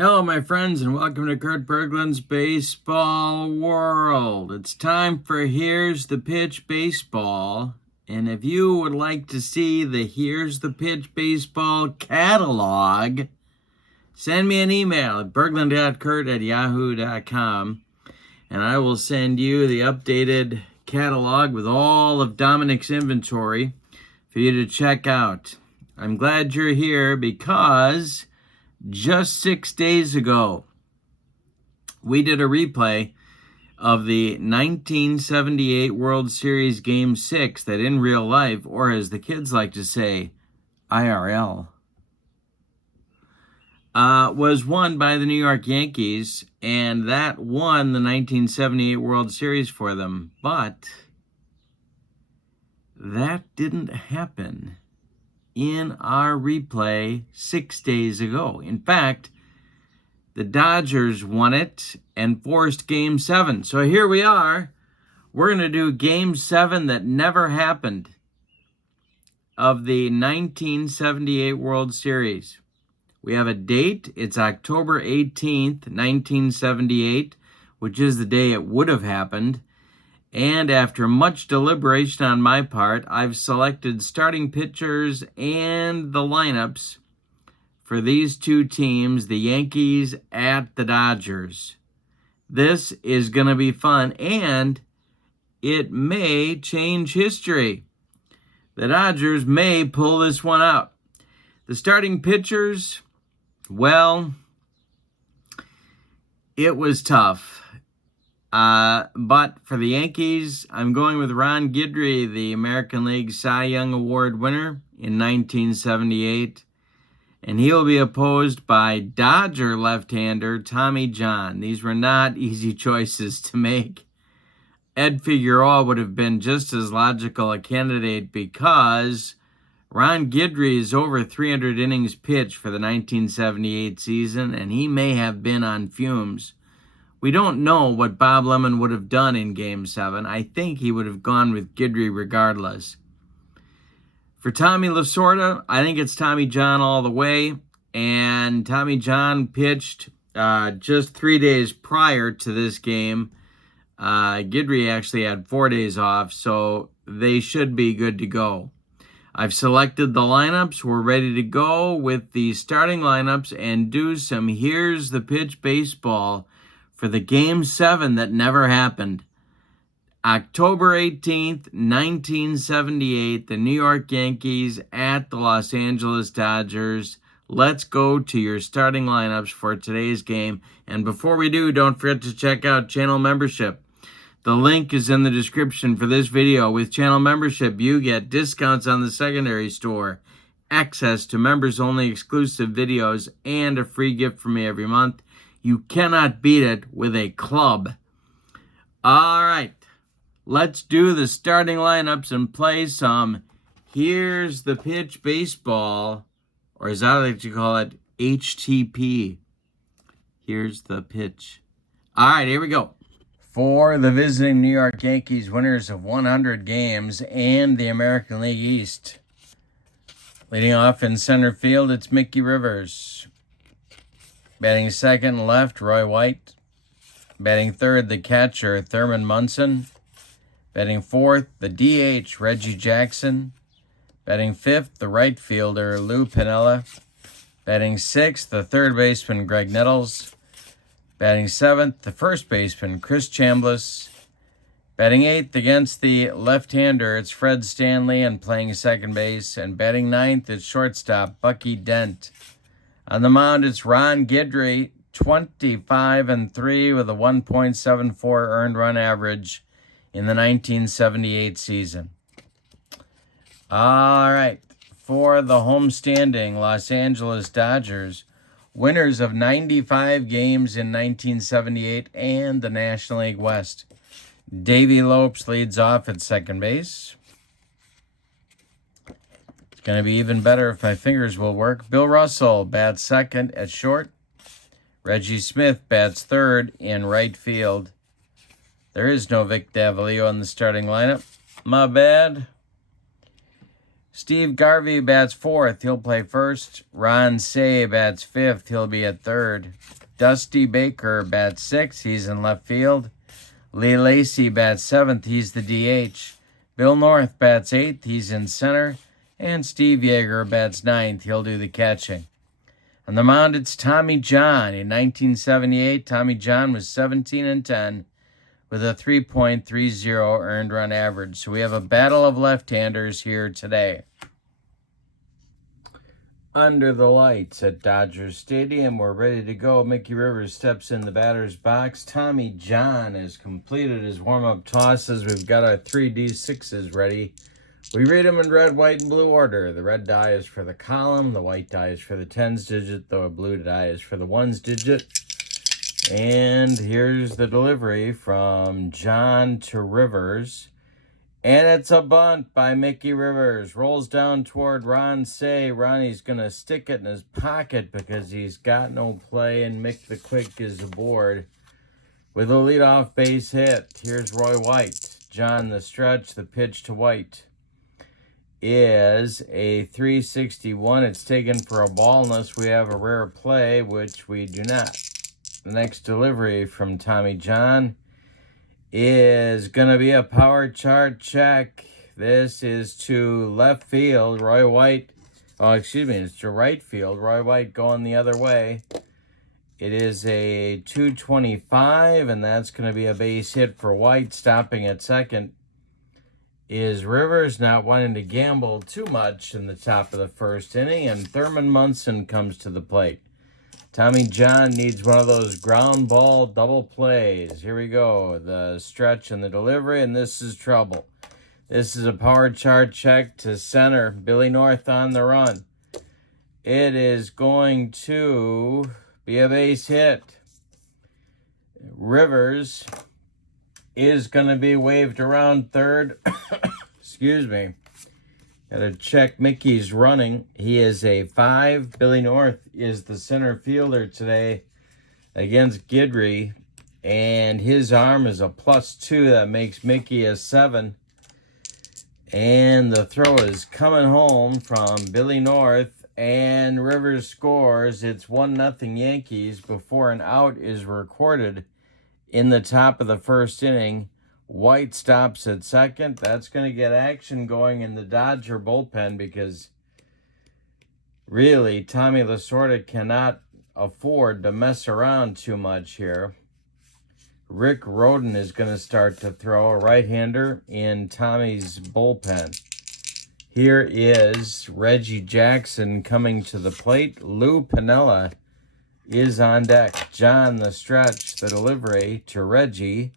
Hello, my friends, and welcome to Kurt Bergland's Baseball World. It's time for Here's the Pitch Baseball. And if you would like to see the Here's the Pitch Baseball catalog, send me an email at Bergland.kurt at yahoo.com, and I will send you the updated catalog with all of Dominic's inventory for you to check out. I'm glad you're here because just 6 days ago, we did a replay of the 1978 World Series Game 6 that in real life, or as the kids like to say, IRL, was won by the New York Yankees, and that won the 1978 World Series for them. But that didn't happen in our replay 6 days ago. In fact, the Dodgers won it and forced Game 7. So here we are. We're going to do Game 7 that never happened of the 1978 World Series. We have a date. It's October 18th, 1978, which is the day it would have happened. And after much deliberation on my part, I've selected starting pitchers and the lineups for these two teams, the Yankees at the Dodgers. This is going to be fun, and it may change history. The Dodgers may pull this one out. The starting pitchers, well, it was tough. But for the Yankees, I'm going with Ron Guidry, the American League Cy Young Award winner in 1978. And he will be opposed by Dodger left-hander Tommy John. These were not easy choices to make. Ed Figueroa would have been just as logical a candidate because Ron Guidry is over 300 innings pitched for the 1978 season, and he may have been on fumes. We don't know what Bob Lemon would have done in Game 7. I think he would have gone with Guidry regardless. For Tommy Lasorda, I think it's Tommy John all the way. And Tommy John pitched just 3 days prior to this game. Guidry actually had 4 days off, so they should be good to go. I've selected the lineups. We're ready to go with the starting lineups and do some Here's the Pitch baseball for the Game 7 that never happened. October 18th, 1978, the New York Yankees at the Los Angeles Dodgers. Let's go to your starting lineups for today's game. And before we do, don't forget to check out channel membership. The link is in the description for this video. With channel membership, you get discounts on the secondary store, access to members-only exclusive videos, and a free gift from me every month. You cannot beat it with a club. All right, let's do the starting lineups and play some Here's the Pitch baseball, or as I like to call it, HTP. Here's the Pitch. All right, here we go. For the visiting New York Yankees, winners of 100 games and the American League East. Leading off in center field, it's Mickey Rivers. Batting second left, Roy White. Batting third, the catcher, Thurman Munson. Batting fourth, the DH, Reggie Jackson. Batting fifth, the right fielder, Lou Piniella. Batting sixth, the third baseman, Greg Nettles. Batting seventh, the first baseman, Chris Chambliss. Batting eighth against the left-hander, it's Fred Stanley, and playing second base. And batting ninth, it's shortstop, Bucky Dent. On the mound, it's Ron Guidry, 25-3 with a 1.74 earned run average in the 1978 season. All right, for the homestanding Los Angeles Dodgers, winners of 95 games in 1978 and the National League West. Davey Lopes leads off at second base. Going to be even better if my fingers will work. Bill Russell bats second at short. Reggie Smith bats third in right field. There is no Vic Davalillo in the starting lineup. My bad. Steve Garvey bats fourth. He'll play first. Ron Say bats fifth. He'll be at third. Dusty Baker bats sixth. He's in left field. Lee Lacy bats seventh. He's the DH. Bill North bats eighth. He's in center. And Steve Yeager bats ninth. He'll do the catching. On the mound, it's Tommy John. In 1978, Tommy John was 17-10 with a 3.30 earned run average. So we have a battle of left-handers here today. Under the lights at Dodger Stadium, we're ready to go. Mickey Rivers steps in the batter's box. Tommy John has completed his warm-up tosses. We've got our 3D6s ready. We read them in red, white, and blue order. The red die is for the column. The white die is for the tens digit. The blue die is for the ones digit. And here's the delivery from John to Rivers. And it's a bunt by Mickey Rivers. Rolls down toward Ron Say. Ronnie's going to stick it in his pocket because he's got no play. And Mick the Quick is aboard with a leadoff base hit. Here's Roy White. John the stretch. The pitch to White is a 361. It's taken for a ball unless we have a rare play, which we do not. The next delivery from Tommy John is going to be a power chart check. This is to left field. Roy White, it's to right field. Roy White going the other way. It is a 225, and that's going to be a base hit for White. Stopping at second is Rivers, not wanting to gamble too much in the top of the first inning, and Thurman Munson comes to the plate. Tommy John needs one of those ground ball double plays. Here we go. The stretch and the delivery, and this is trouble. This is a power chart check to center. Billy North on the run. It is going to be a base hit. Rivers is going to be waved around third. Excuse me. Got to check Mickey's running. He is a 5. Billy North is the center fielder today against Guidry. And his arm is a +2. That makes Mickey a 7. And the throw is coming home from Billy North. And Rivers scores. It's 1-0 Yankees before an out is recorded in the top of the first inning. White stops at second. That's going to get action going in the Dodger bullpen because really Tommy Lasorda cannot afford to mess around too much here. Rick Rhoden is going to start to throw, a right-hander in Tommy's bullpen. Here is Reggie Jackson coming to the plate. Lou Piniella is on deck. John the stretch, the delivery to Reggie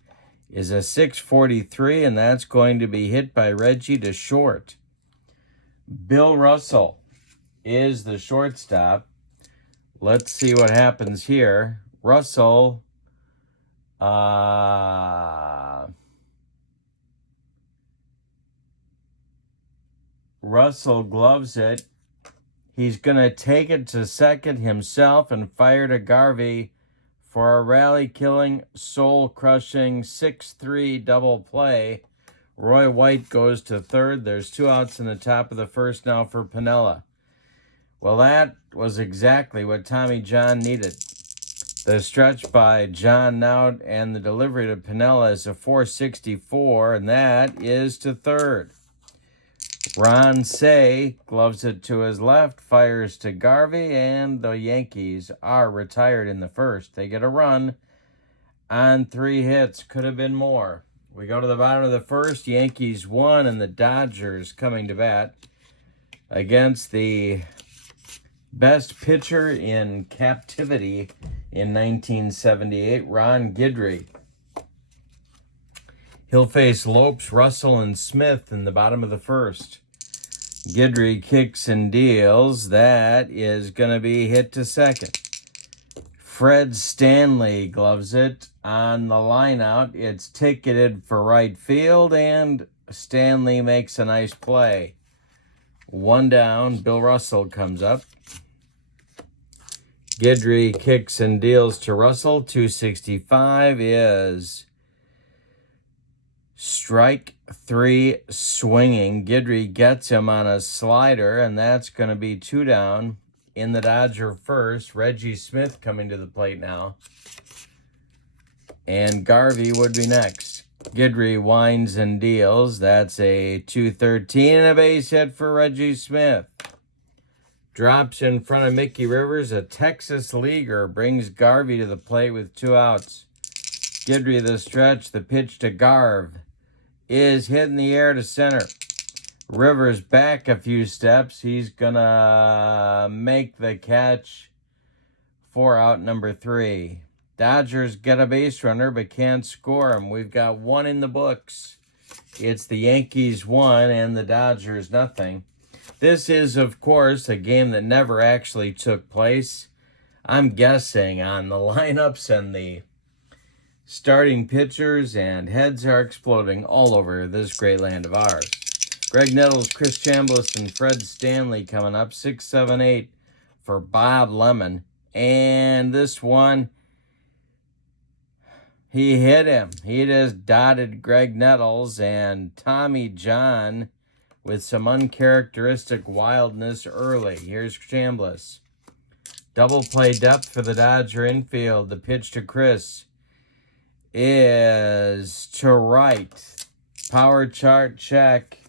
is a 643, and that's going to be hit by Reggie to short. Bill Russell is the shortstop. Let's see what happens here. Russell gloves it. He's going to take it to second himself and fire to Garvey for a rally-killing, soul-crushing 6-3 double play. Roy White goes to third. There's 2 outs in the top of the first now for Piniella. Well, that was exactly what Tommy John needed. The stretch by John now and the delivery to Piniella is a 464, and that is to third. Ron Say gloves it to his left, fires to Garvey, and the Yankees are retired in the first. They get a run on 3 hits. Could have been more. We go to the bottom of the first. Yankees 1, and the Dodgers coming to bat against the best pitcher in captivity in 1978, Ron Guidry. He'll face Lopes, Russell, and Smith in the bottom of the first. Guidry kicks and deals. That is going to be hit to second. Fred Stanley gloves it on the line out. It's ticketed for right field, and Stanley makes a nice play. 1 down. Bill Russell comes up. Guidry kicks and deals to Russell. 265 is Strike 3 swinging. Guidry gets him on a slider, and that's going to be 2 down. In the Dodger first, Reggie Smith coming to the plate now. And Garvey would be next. Guidry winds and deals. That's a 2-13 and a base hit for Reggie Smith. Drops in front of Mickey Rivers. A Texas leaguer brings Garvey to the plate with 2 outs. Guidry the stretch. The pitch to Garv is hit in the air to center. Rivers back a few steps. He's going to make the catch for out number 3. Dodgers get a base runner but can't score him. We've got 1 in the books. It's the Yankees 1 and the Dodgers nothing. This is, of course, a game that never actually took place. I'm guessing on the lineups and the starting pitchers, and heads are exploding all over this great land of ours. Greg Nettles, Chris Chambliss, and Fred Stanley coming up. 6, 7, 8 for Bob Lemon. And this one, he hit him. He just dotted Greg Nettles, and Tommy John with some uncharacteristic wildness early. Here's Chambliss. Double play depth for the Dodger infield. The pitch to Chris is to right. Power chart check.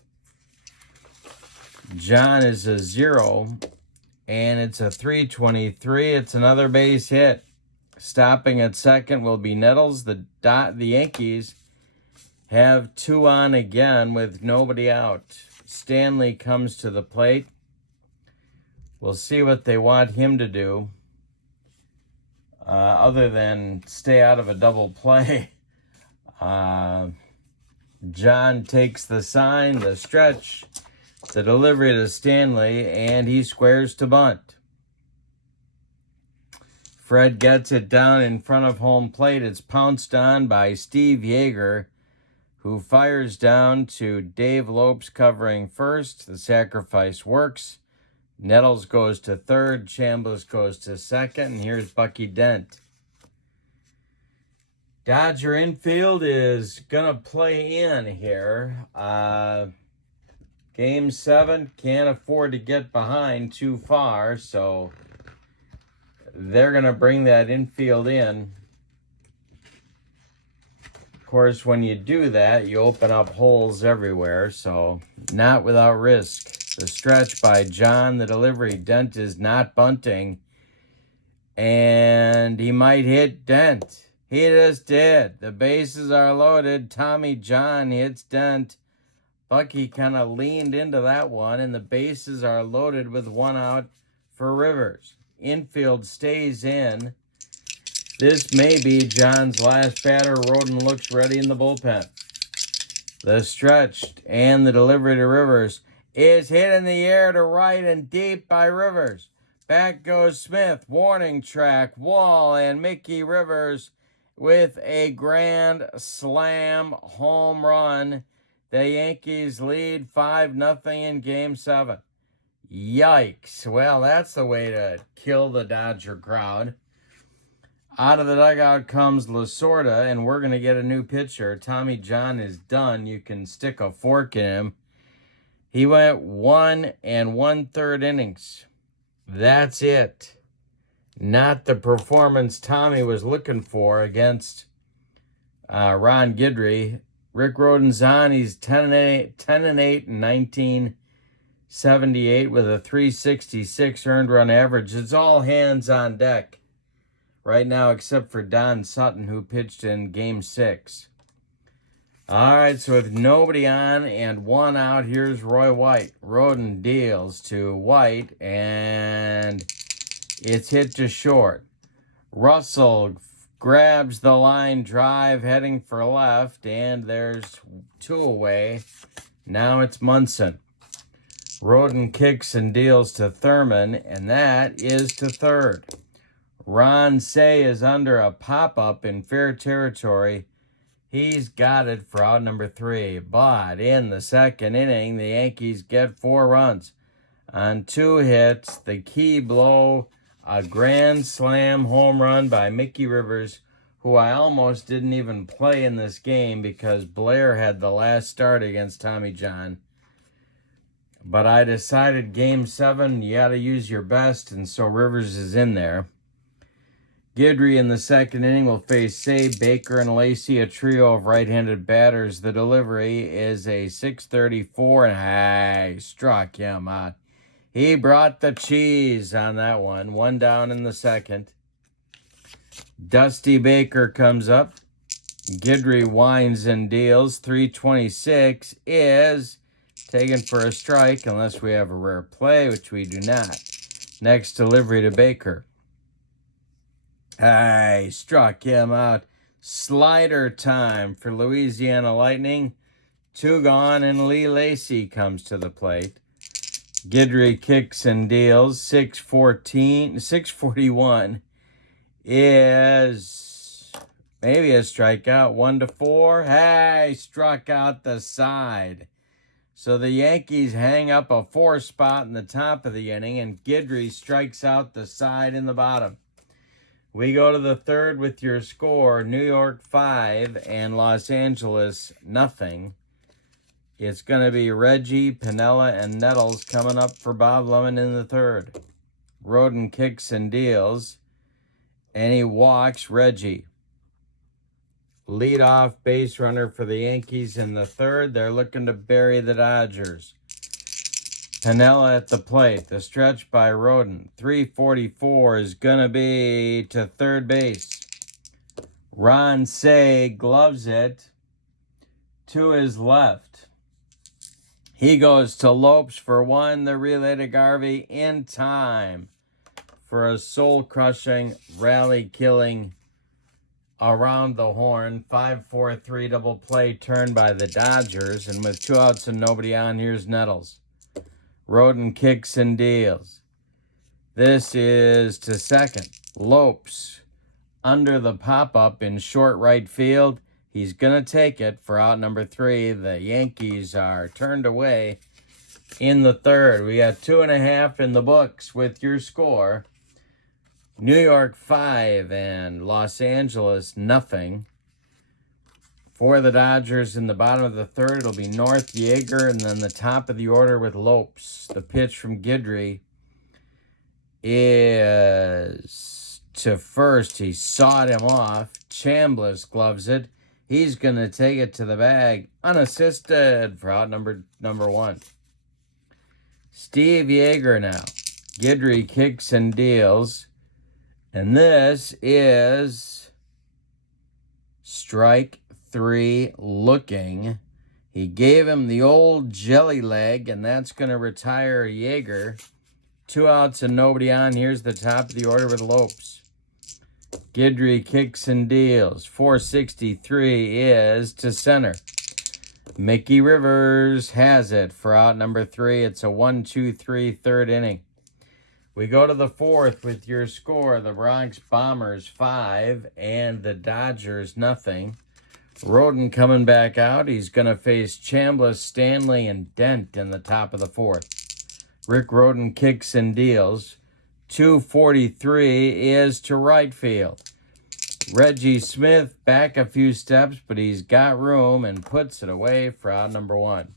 John is a 0, and it's a 3-23. It's another base hit. Stopping at second will be Nettles. The Yankees have 2 on again with nobody out. Stanley comes to the plate. We'll see what they want him to do, other than stay out of a double play. John takes the sign, the stretch, the delivery to Stanley, and he squares to bunt. Fred gets it down in front of home plate. It's pounced on by Steve Yeager, who fires down to Dave Lopes covering first. The sacrifice works. Nettles goes to third. Chambliss goes to second. And here's Bucky Dent. Dodger infield is going to play in here. Game 7, can't afford to get behind too far, so they're going to bring that infield in. Of course, when you do that, you open up holes everywhere, so not without risk. The stretch by John, the delivery. Dent is not bunting, and he might hit Dent. He just did. The bases are loaded. Tommy John hits Dent. Bucky kind of leaned into that one, and the bases are loaded with 1 out for Rivers. Infield stays in. This may be John's last batter. Roden looks ready in the bullpen. The stretch and the delivery to Rivers is hit in the air to right and deep by Rivers. Back goes Smith. Warning track, wall, and Mickey Rivers with a grand slam home run. The Yankees lead 5-0 in Game 7. Yikes. Well, that's the way to kill the Dodger crowd. Out of the dugout comes Lasorda, and we're going to get a new pitcher. Tommy John is done. You can stick a fork in him. He went 1 1/3 innings. That's it. Not the performance Tommy was looking for against Ron Guidry. Rick Roden's on. He's 10-8 in 1978 with a 366 earned run average. It's all hands on deck right now, except for Don Sutton, who pitched in Game 6. All right, so with nobody on and 1 out, here's Roy White. Roden deals to White, and it's hit to short. Russell grabs the line drive, heading for left, and there's 2 away. Now it's Munson. Roden kicks and deals to Thurman, and that is to third. Ron Say is under a pop-up in fair territory. He's got it for out number 3. But in the second inning, the Yankees get 4 runs on 2 hits. The key blow, a grand slam home run by Mickey Rivers, who I almost didn't even play in this game because Blair had the last start against Tommy John. But I decided Game 7, you got to use your best, and so Rivers is in there. Guidry in the second inning will face Say, Baker, and Lacey, a trio of right-handed batters. The delivery is a 634, and I struck him out. He brought the cheese on that one. One down in the second. Dusty Baker comes up. Guidry winds and deals. 326 is taken for a strike unless we have a rare play, which we do not. Next delivery to Baker. I struck him out. Slider time for Louisiana Lightning. 2 gone, and Lee Lacey comes to the plate. Guidry kicks and deals. 641 is maybe a strikeout. 1-4. Hey, struck out the side. So the Yankees hang up a 4 spot in the top of the inning, and Guidry strikes out the side in the bottom. We go to the third with your score, New York 5 and Los Angeles nothing. It's going to be Reggie, Piniella, and Nettles coming up for Bob Lemon in the third. Roden kicks and deals, and he walks Reggie. Leadoff base runner for the Yankees in the third. They're looking to bury the Dodgers. Piniella at the plate. The stretch by Roden. 344 is going to be to third base. Ron Say gloves it to his left. He goes to Lopes for one. The relay to Garvey in time for a soul-crushing, rally-killing around the horn. 5-4-3 double play turn by the Dodgers. And with 2 outs and nobody on, here's Nettles. Roden kicks and deals. This is to second. Lopes under the pop-up in short right field. He's going to take it for out number 3. The Yankees are turned away in the third. We got 2.5 in the books with your score. New York 5 and Los Angeles nothing. For the Dodgers in the bottom of the third, it'll be North, Yeager, and then the top of the order with Lopes. The pitch from Guidry is to first. He sawed him off. Chambliss gloves it. He's going to take it to the bag unassisted for out number 1. Steve Yeager now. Guidry kicks and deals. And this is strike 3 looking. He gave him the old jelly leg, and that's going to retire Yeager. 2 outs and nobody on. Here's the top of the order with Lopes. Guidry kicks and deals. 463 is to center. Mickey Rivers has it for out number 3. It's a 1-2-3 third inning. We go to the fourth with your score. The Bronx Bombers 5 and the Dodgers nothing. Roden coming back out. He's going to face Chambliss, Stanley, and Dent in the top of the fourth. Rick Roden kicks and deals. 243 is to right field. Reggie Smith back a few steps, but he's got room and puts it away for out number 1.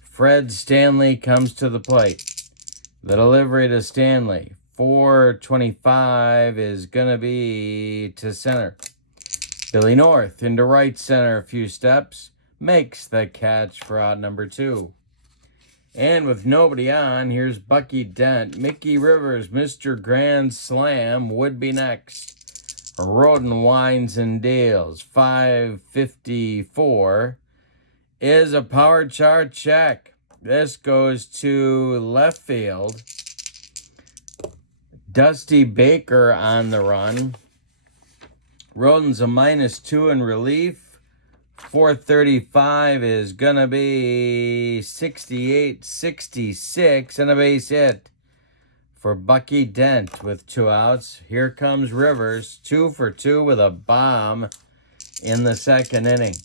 Fred Stanley comes to the plate. The delivery to Stanley. 425 is going to be to center. Billy North into right center a few steps. Makes the catch for out number 2. And with nobody on, here's Bucky Dent. Mickey Rivers, Mr. Grand Slam, would be next. Roden winds and deals. 554 is a power chart check. This goes to left field. Dusty Baker on the run. Roden's a -2 in relief. 435 is going to be 68-66 and a base hit for Bucky Dent with 2 outs. Here comes Rivers, 2 for 2 with a bomb in the second inning.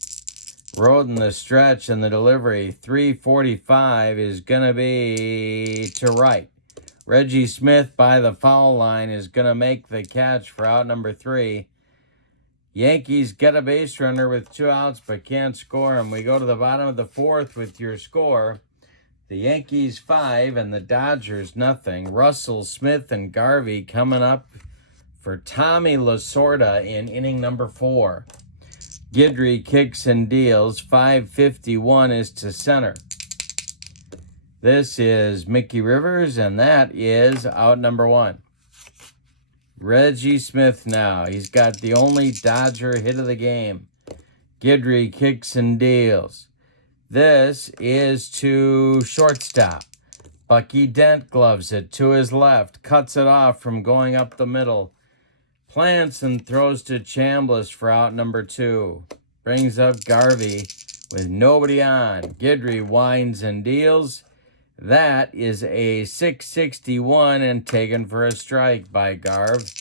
Roden the stretch and the delivery. 345 is going to be to right. Reggie Smith by the foul line is going to make the catch for out number 3. Yankees get a base runner with 2 outs but can't score, and we go to the bottom of the 4th with your score. The Yankees 5 and the Dodgers nothing. Russell, Smith, and Garvey coming up for Tommy Lasorda in inning number 4. Guidry kicks and deals. 5:51 is to center. This is Mickey Rivers, and that is out number 1. Reggie Smith now. He's got the only Dodger hit of the game. Guidry kicks and deals. This is to shortstop. Bucky Dent gloves it to his left, cuts it off from going up the middle. Plants and throws to Chambliss for out number 2. Brings up Garvey with nobody on. Guidry winds and deals. That is a 661 and taken for a strike by Garv.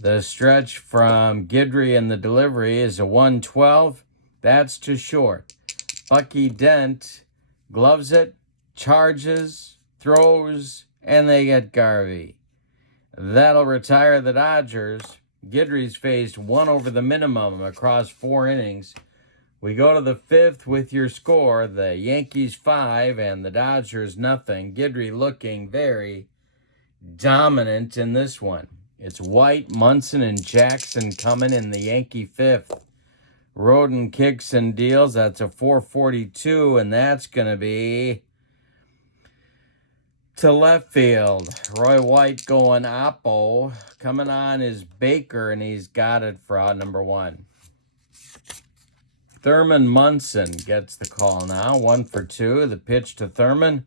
The stretch from Guidry and the delivery is a 112. That's to short. Bucky Dent gloves it, charges, throws, and they get Garvey. That'll retire the Dodgers. Guidry's faced 1 over the minimum across 4 innings. We go to the 5th with your score. The Yankees 5 and the Dodgers nothing. Guidry looking very dominant in this one. It's White, Munson, and Jackson coming in the Yankee 5th. Roden kicks and deals. That's a 442, and that's going to be to left field. Roy White going oppo. Coming on is Baker, and he's got it for out number 1. Thurman Munson gets the call now. 1 for 2. The pitch to Thurman.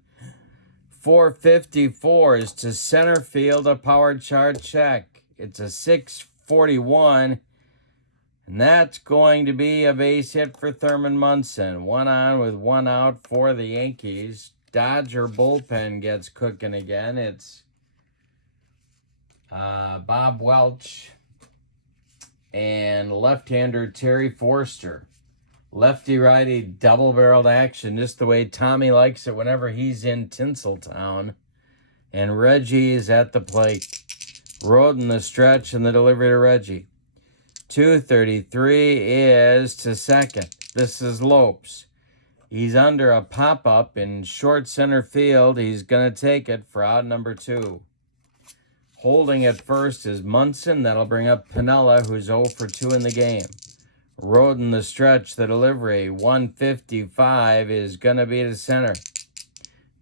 454 is to center field, a power chart check. It's a 641, and that's going to be a base hit for Thurman Munson. 1 on with 1 out for the Yankees. Dodger bullpen gets cooking again. It's Bob Welch and left-hander Terry Forster. Lefty-righty double-barreled action, just the way Tommy likes it whenever he's in Tinseltown. And Reggie is at the plate. Roden the stretch and the delivery to Reggie. 233 is to second. This is Lopes. He's under a pop-up in short center field. He's going to take it for out number 2. Holding at first is Munson. That'll bring up Piniella, who's 0 for 2 in the game. Roden the stretch, the delivery. 155 is going to be to center.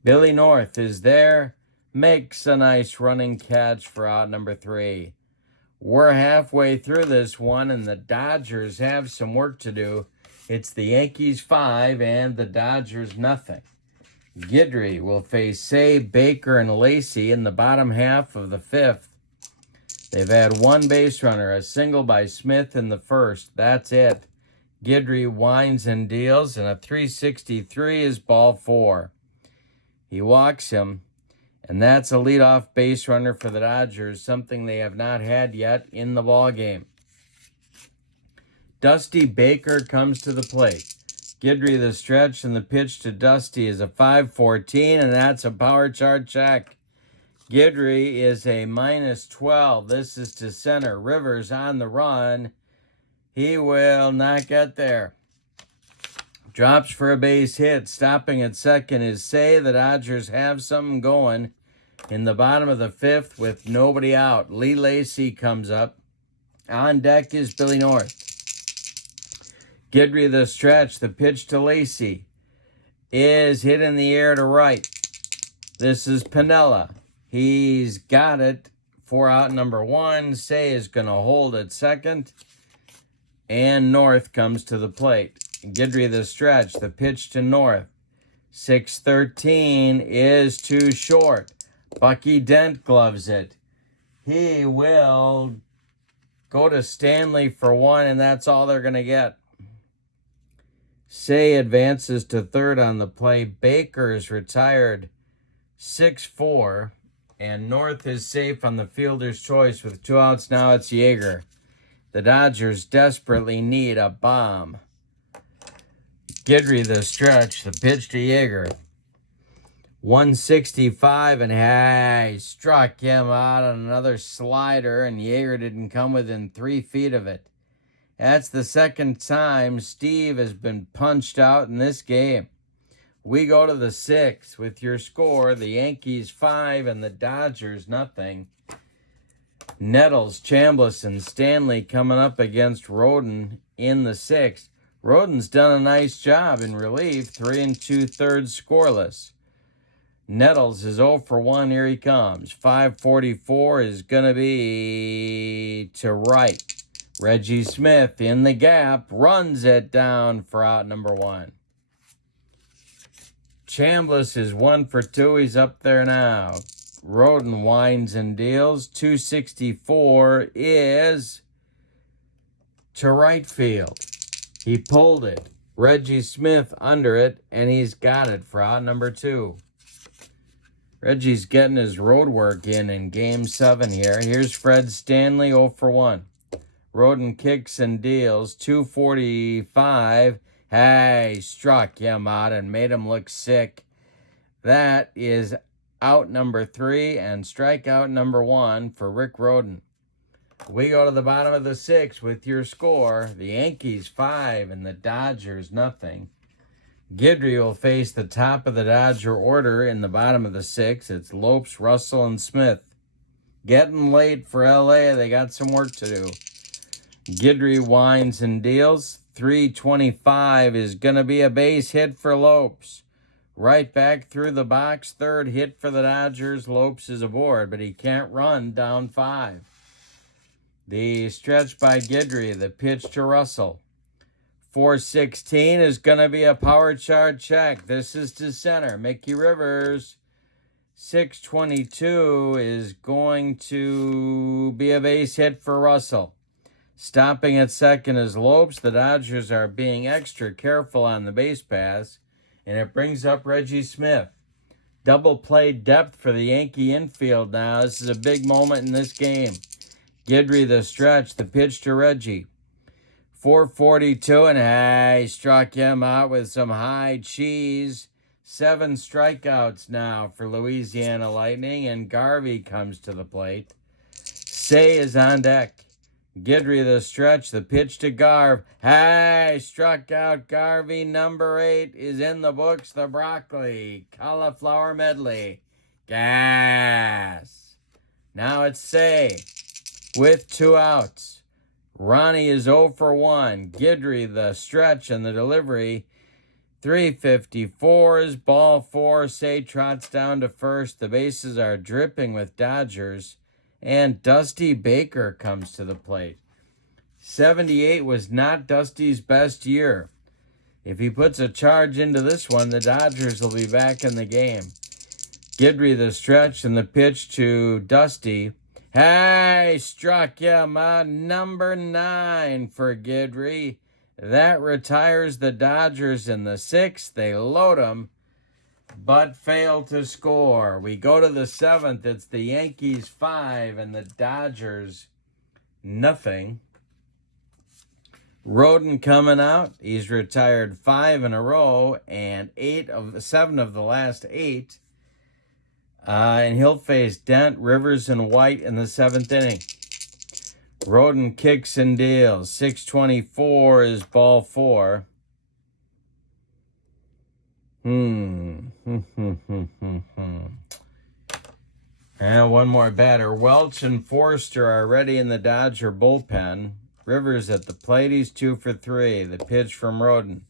Billy North is there. Makes a nice running catch for out number 3. We're halfway through this one, and the Dodgers have some work to do. It's the Yankees 5 and the Dodgers nothing. Guidry will face Say, Baker, and Lacey in the bottom half of the 5th. They've had 1 base runner, a single by Smith in the 1st. That's it. Guidry winds and deals, and a 363 is ball 4. He walks him, and that's a leadoff base runner for the Dodgers, something they have not had yet in the ballgame. Dusty Baker comes to the plate. Guidry the stretch, and the pitch to Dusty is a 514, and that's a power chart check. Guidry is a -12. This is to center. Rivers on the run. He will not get there. Drops for a base hit. Stopping at second is Say. The Dodgers have something going in the bottom of the 5th with nobody out. Lee Lacey comes up. On deck is Billy North. Guidry the stretch. The pitch to Lacey is hit in the air to right. This is Piniella. He's got it for out number 1. Say is going to hold at second. And North comes to the plate. Guidry the stretch. The pitch to North. 613 is too short. Bucky Dent gloves it. He will go to Stanley for 1, and that's all they're going to get. Say advances to third on the play. Baker is retired 6-4. And North is safe on the fielder's choice with 2 outs. Now it's Yeager. The Dodgers desperately need a bomb. Guidry the stretch. The pitch to Yeager. 165, and he struck him out on another slider, and Yeager didn't come within 3 feet of it. That's the second time Steve has been punched out in this game. We go to the 6th with your score. The Yankees 5 and the Dodgers nothing. Nettles, Chambliss, and Stanley coming up against Roden in the 6th. Roden's done a nice job in relief, 3 2/3 scoreless. Nettles is 0 for 1. Here he comes. 544 is going to be to right. Reggie Smith in the gap runs it down for out number 1. Chambliss is 1 for 2. He's up there now. Roden winds and deals. 264 is to right field. He pulled it. Reggie Smith under it, and he's got it for out number 2. Reggie's getting his road work in Game 7 here. Here's Fred Stanley, 0 for 1. Roden kicks and deals. 245. Hey, struck him out and made him look sick. That is out number 3 and strikeout number 1 for Rick Roden. We go to the bottom of the 6th with your score. The Yankees 5 and the Dodgers nothing. Guidry will face the top of the Dodger order in the bottom of the 6th. It's Lopes, Russell, and Smith. Getting late for LA. They got some work to do. Guidry winds and deals. 325 is going to be a base hit for Lopes. Right back through the box. Third hit for the Dodgers. Lopes is aboard, but he can't run down 5. The stretch by Guidry. The pitch to Russell. 416 is going to be a power chart check. This is to center. Mickey Rivers. 622 is going to be a base hit for Russell. Stopping at second is Lopes. The Dodgers are being extra careful on the base pass, and it brings up Reggie Smith. Double play depth for the Yankee infield now. This is a big moment in this game. Guidry the stretch. The pitch to Reggie. 442, and he struck him out with some high cheese. 7 strikeouts now for Louisiana Lightning, and Garvey comes to the plate. Say is on deck. Guidry the stretch, the pitch to Garv. Struck out Garvey. Number 8 is in the books. The broccoli cauliflower medley. Gas. Now it's Say with 2 outs. Ronnie is 0 for 1. Guidry the stretch and the delivery. 354 is ball 4. Say trots down to first. The bases are dripping with Dodgers. And Dusty Baker comes to the plate. 78 was not Dusty's best year. If he puts a charge into this one, the Dodgers will be back in the game. Guidry the stretch and the pitch to Dusty. Struck him out. Number 9 for Guidry. That retires the Dodgers in the 6th. They load them, but fail to score. We go to the 7th. It's the Yankees 5 and the Dodgers nothing. Roden coming out. He's retired 5 in a row and 7 of the last 8. And he'll face Dent, Rivers, and White in the 7th inning. Roden kicks and deals. 624 is ball 4. And one more batter. Welch and Forster are ready in the Dodger bullpen. Rivers at the plate. He's 2 for 3. The pitch from Roden.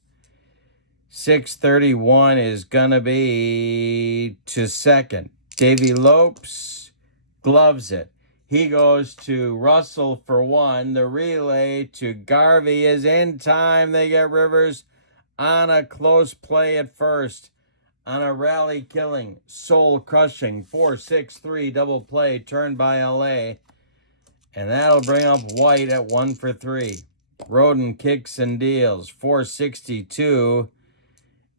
631 is going to be to second. Davey Lopes gloves it. He goes to Russell for 1. The relay to Garvey is in time. They get Rivers on a close play at first. On a rally killing, soul crushing 4-6-3 double play turned by LA. And that'll bring up White at 1 for 3. Roden kicks and deals. 462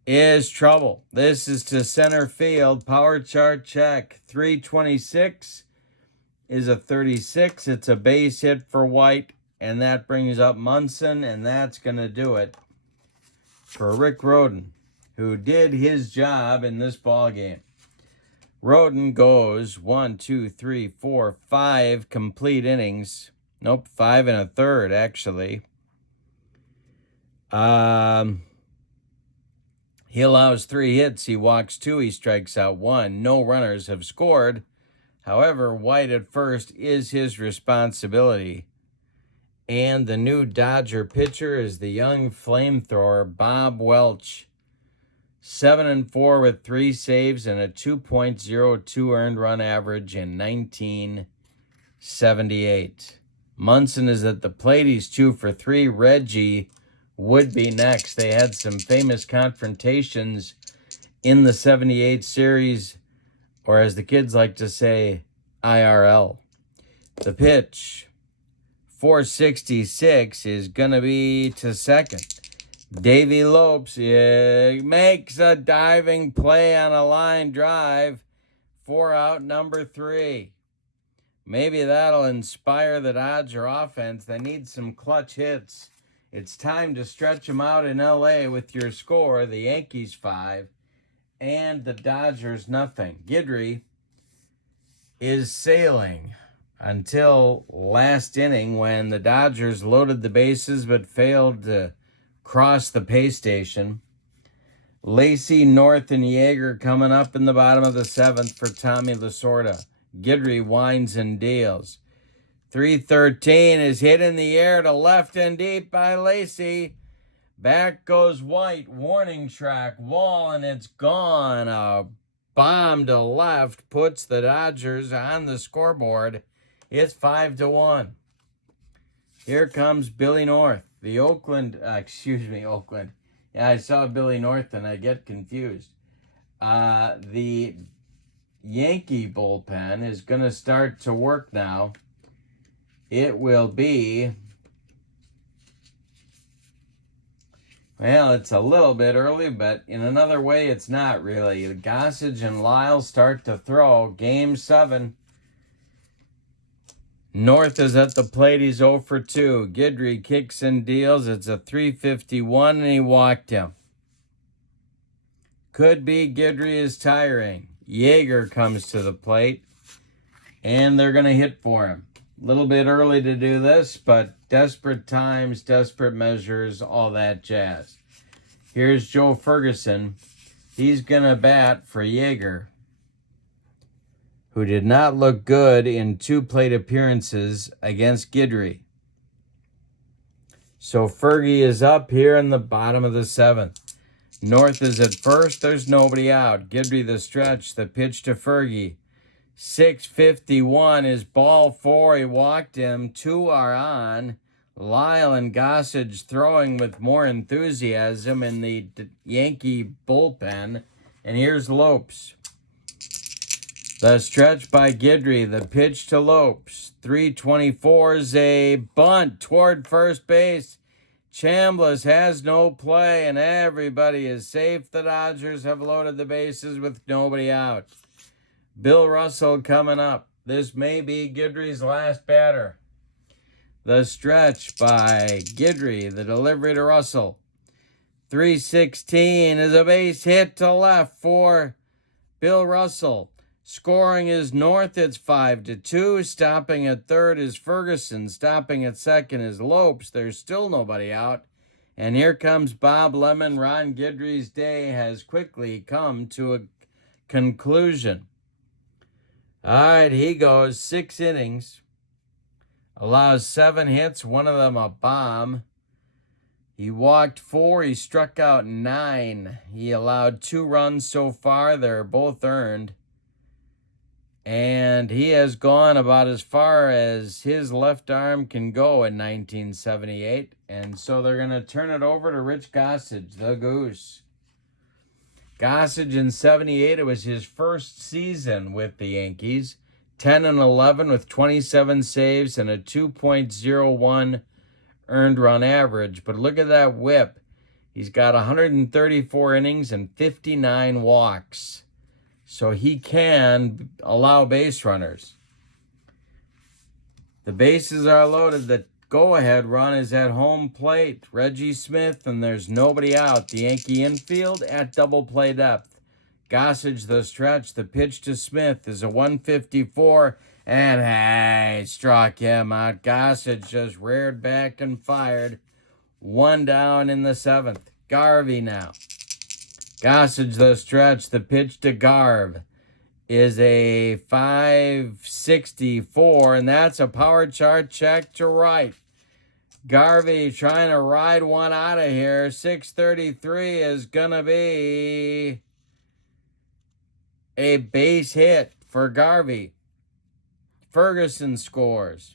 is trouble. This is to center field. Power chart check. 326 is a 36. It's a base hit for White. And that brings up Munson. And that's going to do it for Rick Roden, who did his job in this ball game. Roden goes 5 complete innings. Nope, 5 1/3 actually. He allows 3 hits. He walks 2. He strikes out 1. No runners have scored. However, White at first is his responsibility. And the new Dodger pitcher is the young flamethrower, Bob Welch. 7-4 with 3 saves and a 2.02 earned run average in 1978. Munson is at the plate. He's 2 for 3. Reggie would be next. They had some famous confrontations in the 78 series, or as the kids like to say, IRL. The pitch, 466, is going to be to second. Davey Lopes makes a diving play on a line drive for out number 3. Maybe that'll inspire the Dodger offense. They need some clutch hits. It's time to stretch them out in L.A. with your score, the Yankees 5 and the Dodgers nothing. Guidry is sailing until last inning when the Dodgers loaded the bases but failed to cross the pay station. Lacey, North, and Yeager coming up in the bottom of the 7th for Tommy Lasorda. Guidry winds and deals. 313 is hit in the air to left and deep by Lacey. Back goes White. Warning track wall, and it's gone. A bomb to left puts the Dodgers on the scoreboard. It's 5-1. Here comes Billy North. The Oakland. Yeah, I saw Billy North and I get confused. The Yankee bullpen is going to start to work now. It will be, well, it's a little bit early, but in another way, it's not really. Gossage and Lyle start to throw. Game 7. North is at the plate. He's 0 for 2. Guidry kicks and deals. It's a 351, and he walked him. Could be Guidry is tiring. Yeager comes to the plate, and they're going to hit for him. A little bit early to do this, but desperate times, desperate measures, all that jazz. Here's Joe Ferguson. He's going to bat for Yeager, who did not look good in 2 plate appearances against Guidry. So Fergie is up here in the bottom of the 7th. North is at first. There's nobody out. Guidry the stretch. The pitch to Fergie. 6:51 is ball 4. He walked him. 2 are on. Lyle and Gossage throwing with more enthusiasm in the Yankee bullpen. And here's Lopes. The stretch by Guidry. The pitch to Lopes. 3:24 is a bunt toward first base. Chambliss has no play, and everybody is safe. The Dodgers have loaded the bases with nobody out. Bill Russell coming up. This may be Guidry's last batter. The stretch by Guidry. The delivery to Russell. 3:16 is a base hit to left for Bill Russell. Scoring is North. It's 5-2. Stopping at third is Ferguson. Stopping at second is Lopes. There's still nobody out. And here comes Bob Lemon. Ron Guidry's day has quickly come to a conclusion. All right, he goes 6 innings. Allows 7 hits, one of them a bomb. He walked 4. He struck out 9. He allowed 2 runs so far. They're both earned. And he has gone about as far as his left arm can go in 1978. And so they're going to turn it over to Rich Gossage, the Goose. Gossage in 78, it was his first season with the Yankees. 10-11 with 27 saves and a 2.01 earned run average. But look at that whip. He's got 134 innings and 59 walks. So he can allow base runners. The bases are loaded. The go-ahead run is at home plate. Reggie Smith, and there's nobody out. The Yankee infield at double play depth. Gossage the stretch. The pitch to Smith is a 154, and struck him out. Gossage just reared back and fired. One down in the 7th. Garvey now. Gossage the stretch. The pitch to Garv is a 564, and that's a power chart check to right. Garvey trying to ride one out of here. 633 is going to be a base hit for Garvey. Ferguson scores.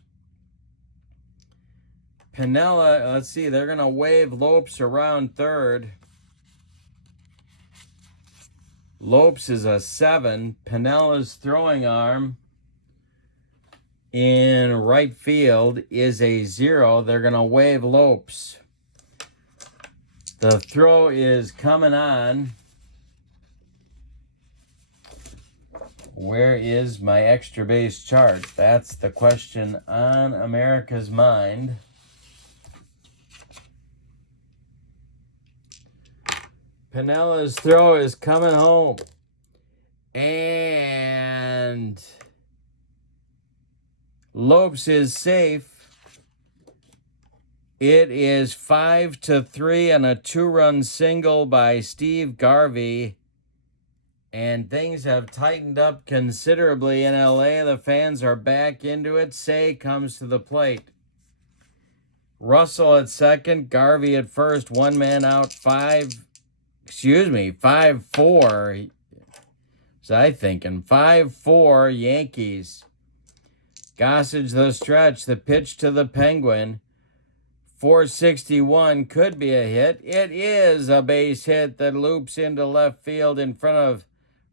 Pinella, let's see, they're going to wave Lopes around third. Lopes is a 7. Pinella's throwing arm in right field is a 0. They're going to wave Lopes. The throw is coming on. Where is my extra base chart? That's the question on America's mind. Pinella's throw is coming home. And Lopes is safe. It is 5-3 on a 2-run single by Steve Garvey. And things have tightened up considerably in LA. The fans are back into it. Say comes to the plate. Russell at second, Garvey at first, one man out, 5-4. Was I thinking? 5-4 Yankees. Gossage the stretch, the pitch to the Penguin. 461 could be a hit. It is a base hit that loops into left field in front of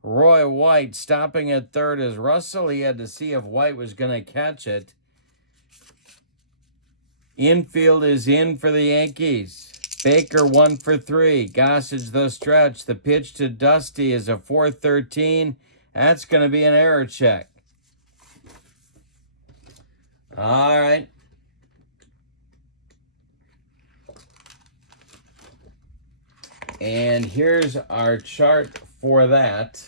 Roy White. Stopping at third is Russell. He had to see if White was going to catch it. Infield is in for the Yankees. Baker 1 for 3. Gossage the stretch. The pitch to Dusty is a 413. That's going to be an error check. All right. And here's our chart for that.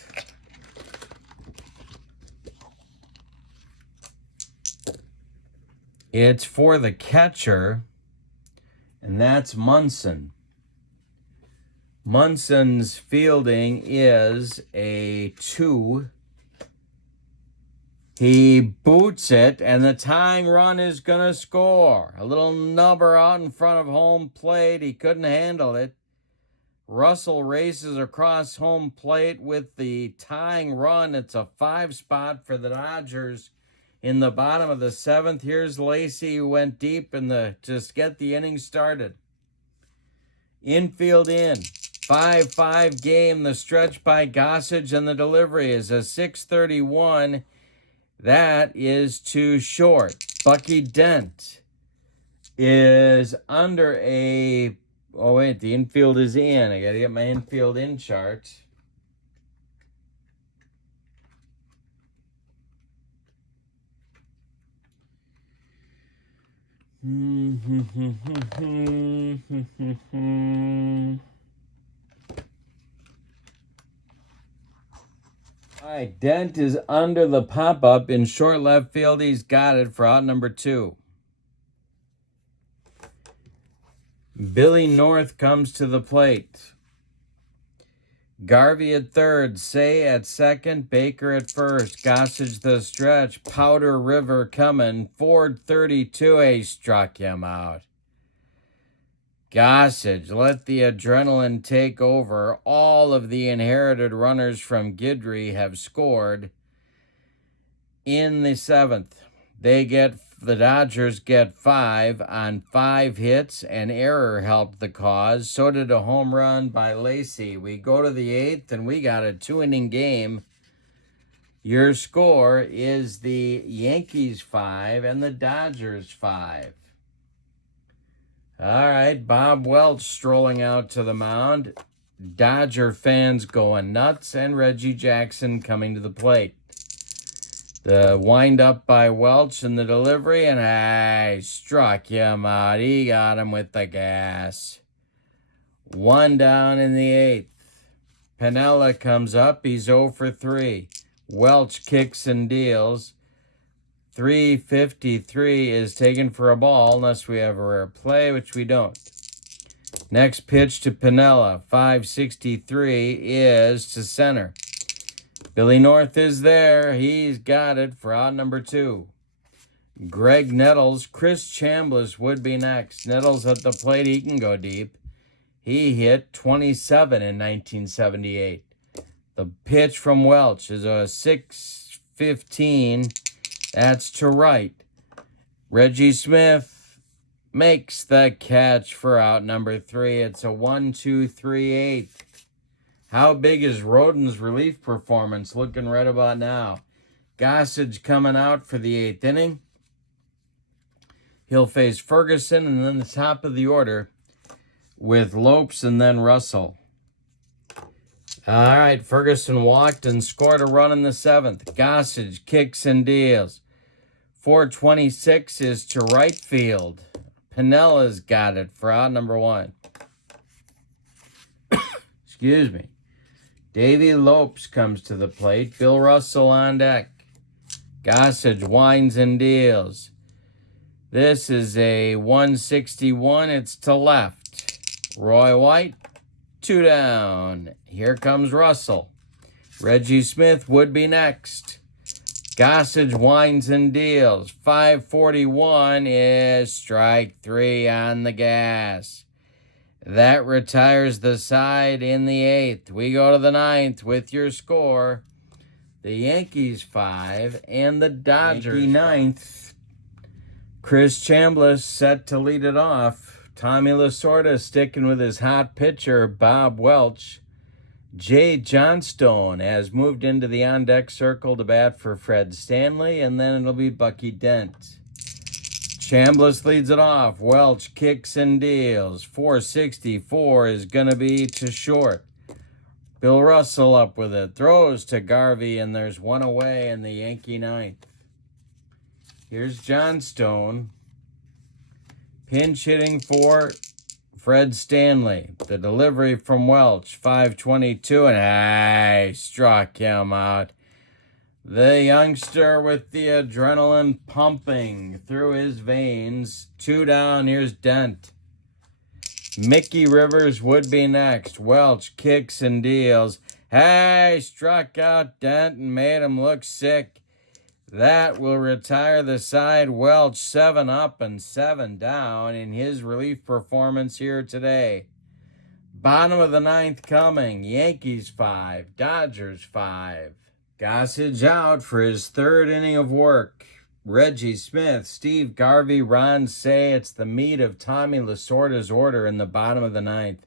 It's for the catcher, and that's Munson. Munson's fielding is a 2. He boots it, and the tying run is going to score. A little nubber out in front of home plate. He couldn't handle it. Russell races across home plate with the tying run. It's a 5 spot for the Dodgers in the bottom of the 7th. Here's Lacey, who went deep in the just get the inning started. Infield in. 5-5 game. The stretch by Gossage, and the delivery is a 631. That is too short. Bucky Dent is under a... Oh, wait, the infield is in. I got to get my infield in chart. All right, Dent is under the pop-up in short left field. He's got it for out number 2. Billy North comes to the plate. Garvey at third, Say at second, Baker at first. Gossage the stretch, Powder River coming. Ford 32, he struck him out. Gossage let the adrenaline take over. All of the inherited runners from Guidry have scored in the 7th. The Dodgers get 5 on 5 hits. An error helped the cause. So did a home run by Lacey. We go to the 8th, and we got a 2-inning game. Your score is the Yankees 5 and the Dodgers 5. All right, Bob Welch strolling out to the mound. Dodger fans going nuts, and Reggie Jackson coming to the plate. The wind-up by Welch and the delivery, and I struck him out. He got him with the gas. 1 down in the 8th. Pinella comes up. He's 0 for 3. Welch kicks and deals. 353 is taken for a ball, unless we have a rare play, which we don't. Next pitch to Piniella, 563, is to center. Billy North is there. He's got it for out number 2. Greg Nettles, Chris Chambliss would be next. Nettles at the plate, he can go deep. He hit 27 in 1978. The pitch from Welch is a 6-15. That's to right. Reggie Smith makes the catch for out number 3. It's a 1-2-3-8. How big is Rodin's relief performance looking right about now? Gossage coming out for the 8th inning. He'll face Ferguson and then the top of the order with Lopes and then Russell. All right, Ferguson walked and scored a run in the 7th. Gossage kicks and deals. 426 is to right field. Piniella's got it for out number 1. Excuse me. Davey Lopes comes to the plate. Bill Russell on deck. Gossage winds and deals. This is a 161. It's to left. Roy White, 2 down. Here comes Russell. Reggie Smith would be next. Gossage winds and deals. 541 is strike 3 on the gas. That retires the side in the 8th. We go to the 9th with your score. The Yankees 5 and the Dodgers 9th. Chris Chambliss set to lead it off. Tommy Lasorda sticking with his hot pitcher, Bob Welch. Jay Johnstone has moved into the on-deck circle to bat for Fred Stanley, and then it'll be Bucky Dent. Chambliss leads it off. Welch kicks and deals. 464 is going to be to short. Bill Russell up with it. Throws to Garvey, and there's one away in the Yankee 9th. Here's Johnstone. Pinch hitting for Fred Stanley. The delivery from Welch. 522, and I struck him out. The youngster with the adrenaline pumping through his veins. 2 down. Here's Dent. Mickey Rivers would be next. Welch kicks and deals. Struck out Dent and made him look sick. That will retire the side. Welch 7 up and 7 down in his relief performance here today. Bottom of the 9th coming. Yankees 5, Dodgers 5. Gossage out for his 3rd inning of work. Reggie Smith, Steve Garvey, Ron Say. It's the meat of Tommy Lasorda's order in the bottom of the 9th.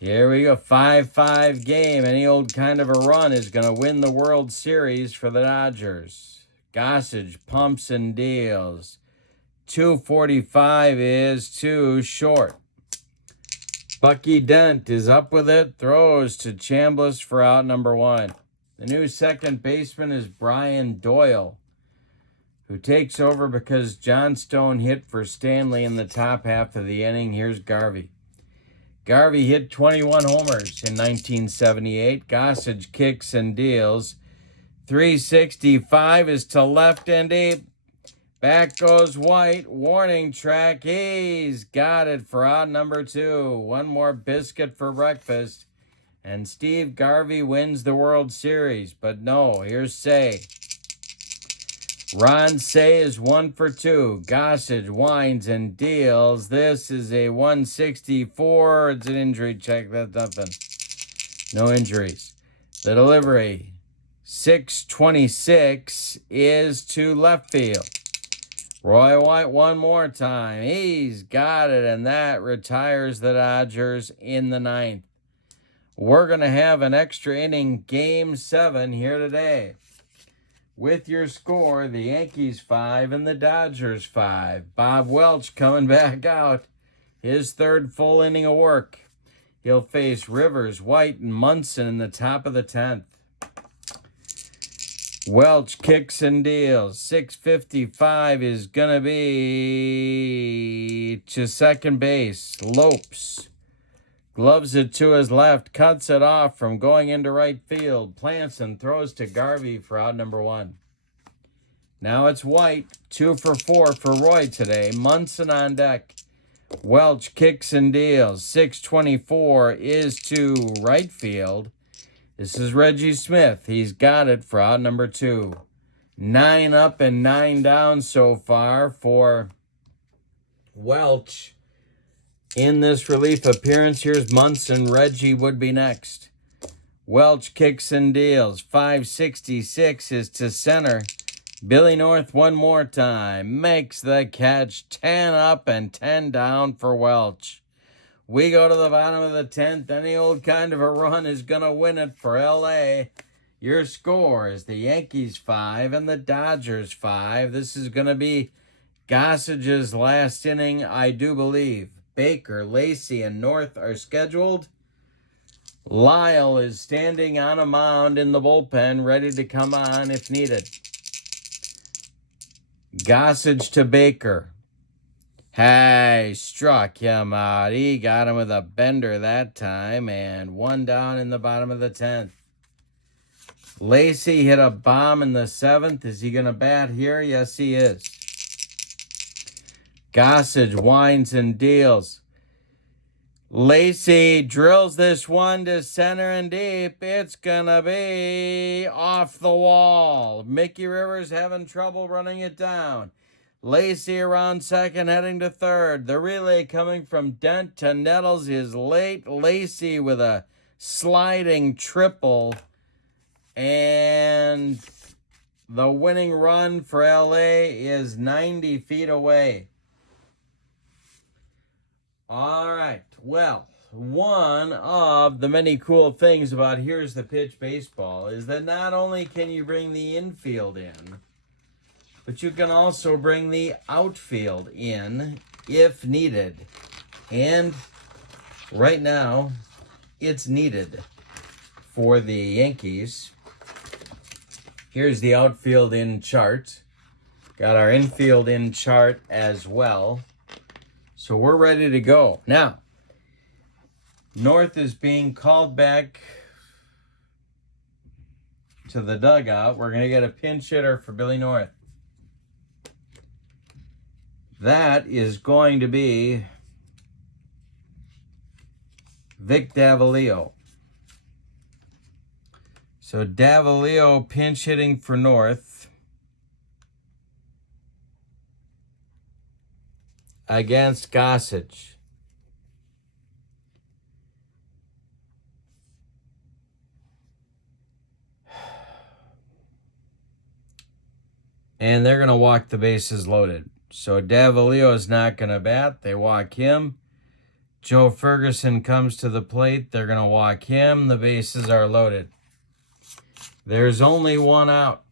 Here we go, 5-5 game. Any old kind of a run is going to win the World Series for the Dodgers. Gossage pumps and deals. 245 is too short. Bucky Dent is up with it. Throws to Chambliss for out number 1. The new second baseman is Brian Doyle, who takes over because Johnstone hit for Stanley in the top half of the inning. Here's Garvey. Garvey hit 21 homers in 1978. Gossage kicks and deals. 365 is to left and deep. Back goes White. Warning track. He's got it for out number 2. One more biscuit for breakfast. And Steve Garvey wins the World Series. But no, here's Say. Ron Say is 1 for 2. Gossage winds and deals. This is a 164. It's an injury check. That's nothing. No injuries. The delivery, 626, is to left field. Roy White one more time. He's got it, and that retires the Dodgers in the 9th. We're going to have an extra inning Game 7 here today. With your score, the Yankees 5 and the Dodgers 5. Bob Welch coming back out. His 3rd full inning of work. He'll face Rivers, White, and Munson in the top of the 10th. Welch kicks and deals. 655 is going to be to second base. Lopes gloves it to his left, cuts it off from going into right field. Plants and throws to Garvey for out number 1. Now it's White, 2 for 4 for Roy today. Munson on deck. Welch kicks and deals. 624 is to right field. This is Reggie Smith. He's got it for out number 2. 9 up and 9 down so far for Welch in this relief appearance. Here's Munson. Reggie would be next. Welch kicks and deals. 566 is to center. Billy North one more time. Makes the catch. 10 up and 10 down for Welch. We go to the bottom of the 10th. Any old kind of a run is going to win it for L.A. Your score is the Yankees 5 and the Dodgers 5. This is going to be Gossage's last inning, I do believe. Baker, Lacey, and North are scheduled. Lyle is standing on a mound in the bullpen, ready to come on if needed. Gossage to Baker. Hey, struck him out. He got him with a bender that time, and 1 down in the bottom of the 10th. Lacey hit a bomb in the 7th. Is he going to bat here? Yes, he is. Gossage winds and deals. Lacey drills this one to center and deep. It's going to be off the wall. Mickey Rivers having trouble running it down. Lacey around second, heading to third. The relay coming from Dent to Nettles is late. Lacey with a sliding triple. And the winning run for LA is 90 feet away. All right. Well, one of the many cool things about Here's the Pitch Baseball is that not only can you bring the infield in, but you can also bring the outfield in if needed. And right now, it's needed for the Yankees. Here's the outfield in chart. Got our infield in chart as well. So we're ready to go. Now, North is being called back to the dugout. We're going to get a pinch hitter for Billy North. That is going to be Vic Davalillo. So Davalillo pinch hitting for North against Gossage. And they're going to walk the bases loaded. So Davalillo is not going to bat. They walk him. Joe Ferguson comes to the plate. They're going to walk him. The bases are loaded. There's only one out.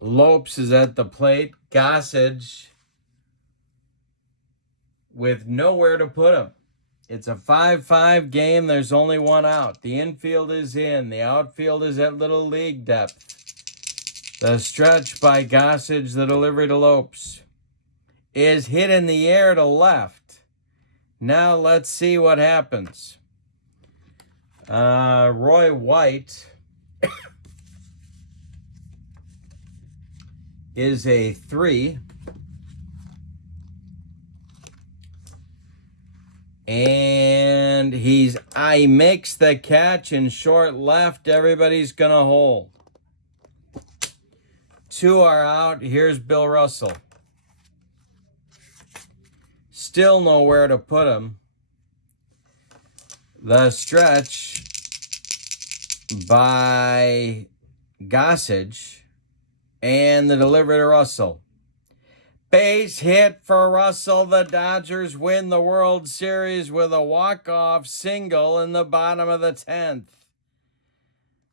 Lopes is at the plate. Gossage with nowhere to put him. It's a 5-5 game. There's only one out. The infield is in. The outfield is at Little League depth. The stretch by Gossage, the delivery to Lopes, is hit in the air to left. Now let's see what happens. Roy White is a 3. And he makes the catch in short left. Everybody's going to hold. 2 are out. Here's Bill Russell. Still nowhere to put him. The stretch by Gossage and the delivery to Russell. Base hit for Russell. The Dodgers win the World Series with a walk-off single in the bottom of the 10th.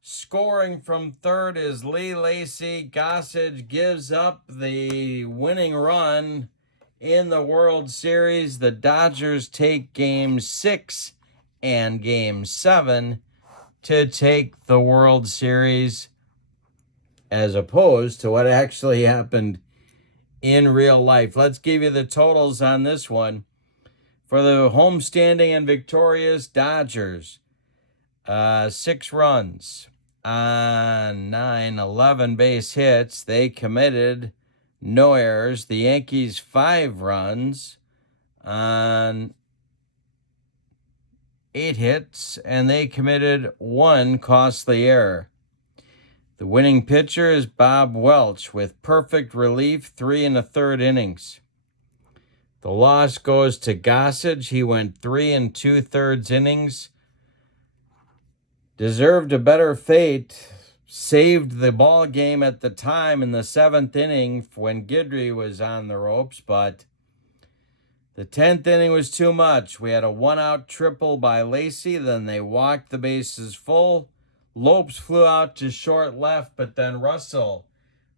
Scoring from third is Lee Lacey. Gossage gives up the winning run in the World Series. The Dodgers take Game 6 and Game 7 to take the World Series, as opposed to what actually happened in real life. Let's give you the totals on this one. For the homestanding and victorious Dodgers, 6 runs on 11 base hits. They committed no errors. The Yankees, 5 runs on 8 hits, and they committed 1 costly error. The winning pitcher is Bob Welch with perfect relief, 3 1/3 innings. The loss goes to Gossage. He went 3 2/3 innings. Deserved a better fate. Saved the ball game at the time in the 7th inning when Guidry was on the ropes, but the 10th inning was too much. We had a 1-out triple by Lacey. Then they walked the bases full. Lopes flew out to short left, but then Russell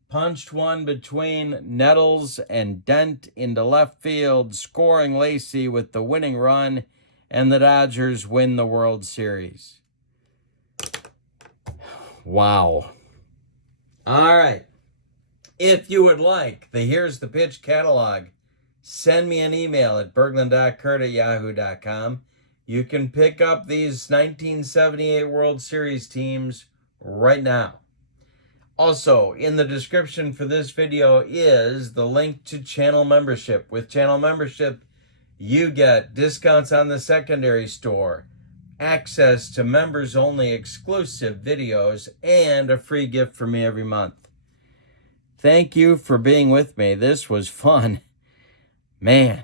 punched one between Nettles and Dent into left field, scoring Lacey with the winning run, and the Dodgers win the World Series. Wow. All right. If you would like the Here's the Pitch catalog, send me an email at Bergland.kurt@yahoo.com. You can pick up these 1978 World Series teams right now. Also, in the description for this video is the link to channel membership. With channel membership, you get discounts on the secondary store, access to members-only exclusive videos, and a free gift from me every month. Thank you for being with me. This was fun. Man,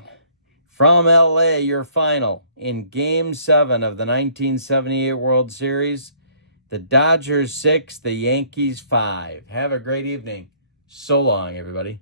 from LA, your final in Game 7 of the 1978 World Series. The Dodgers 6, the Yankees 5. Have a great evening. So long, everybody.